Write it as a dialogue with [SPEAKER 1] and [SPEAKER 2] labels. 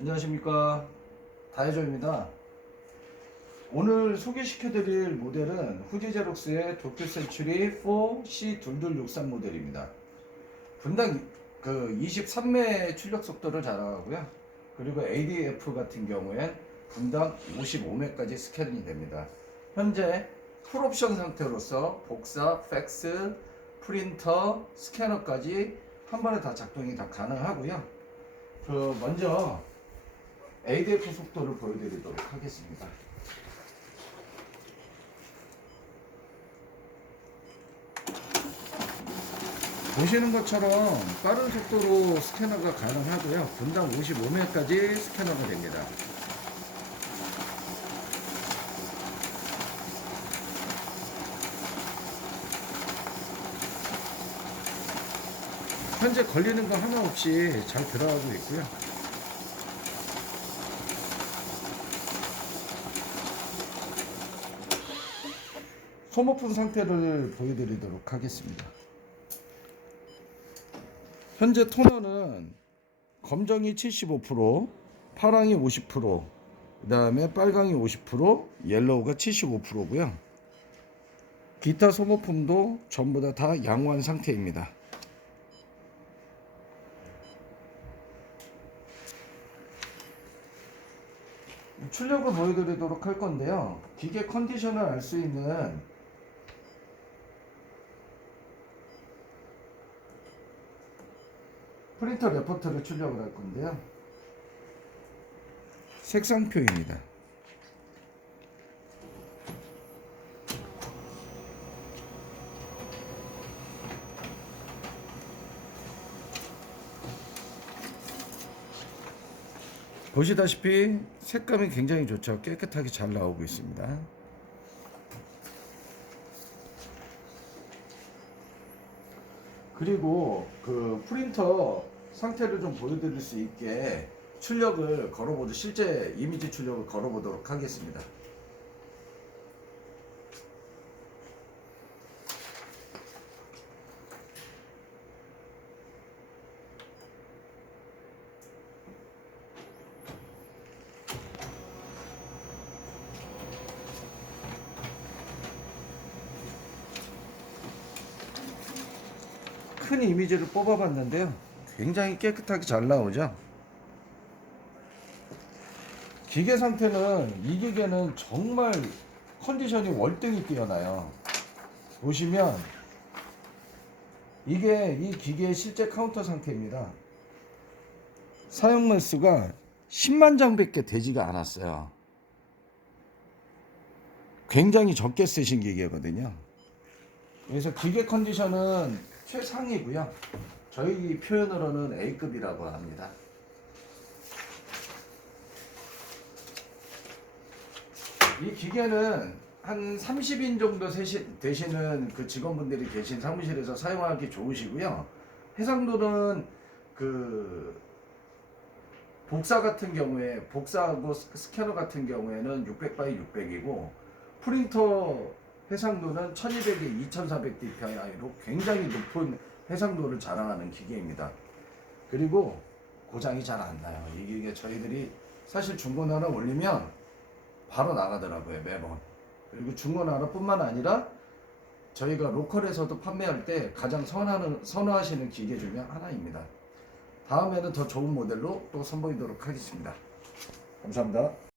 [SPEAKER 1] 안녕하십니까. 다이조입니다. 오늘 소개시켜드릴 모델은 후지제록스의 도쿄센츄리 4C2263 모델입니다. 분당 그 23매 출력 속도를 자랑하고요. 그리고 ADF 같은 경우엔 분당 55매까지 스캐닝이 됩니다. 현재 풀옵션 상태로서 복사, 팩스, 프린터, 스캐너까지 한 번에 다 작동이 다 가능하고요. 그 먼저 ADF 속도를 보여드리도록 하겠습니다. 보시는 것처럼 빠른 속도로 스캐너가 가능하고요. 분당 55매까지 스캐너가 됩니다. 현재 걸리는 거 하나 없이 잘 들어가고 있고요. 소모품 상태를 보여드리도록 하겠습니다. 현재 토너는 검정이 75%, 파랑이 50%, 그 다음에 빨강이 50%, 옐로우가 75%고요. 기타 소모품도 전부 다, 다 양호한 상태입니다. 출력을 보여드리도록 할 건데요. 기계 컨디션을 알 수 있는 프린터 레포트를 출력을 할 건데요. 색상표입니다. 보시다시피 색감이 굉장히 좋죠. 깨끗하게 잘 나오고 있습니다. 그리고 그 프린터 상태를 좀 보여드릴 수 있게 출력을 걸어보도 실제 이미지 출력을 걸어보도록 하겠습니다. 큰 이미지를 뽑아봤는데요. 굉장히 깨끗하게 잘 나오죠. 기계 상태는 이 기계는 정말 컨디션이 월등히 뛰어나요. 보시면 이게 이 기계의 실제 카운터 상태입니다. 사용 매수가 10만 장밖에 되지가 않았어요. 굉장히 적게 쓰신 기계거든요. 그래서 기계 컨디션은 최상이고요. 저희 표현으로는 A급이라고 합니다. 이 기계는 한 30인 정도 되시는 그 직원분들이 계신 사무실에서 사용하기 좋으시고요. 해상도는 그 복사 같은 경우에 복사하고 스- 스캐너 같은 경우에는 600 바이 600이고 프린터 해상도는 1200에 2400 dpi로 굉장히 높은 해상도를 자랑하는 기계입니다. 그리고 고장이 잘 안 나요. 이 기계 저희들이 사실 중고나 하나 올리면 바로 나가더라고요 매번. 그리고 중고나 하나뿐만 아니라 저희가 로컬에서도 판매할 때 가장 선호하는, 선호하시는 기계 중에 하나입니다. 다음에는 더 좋은 모델로 또 선보이도록 하겠습니다. 감사합니다.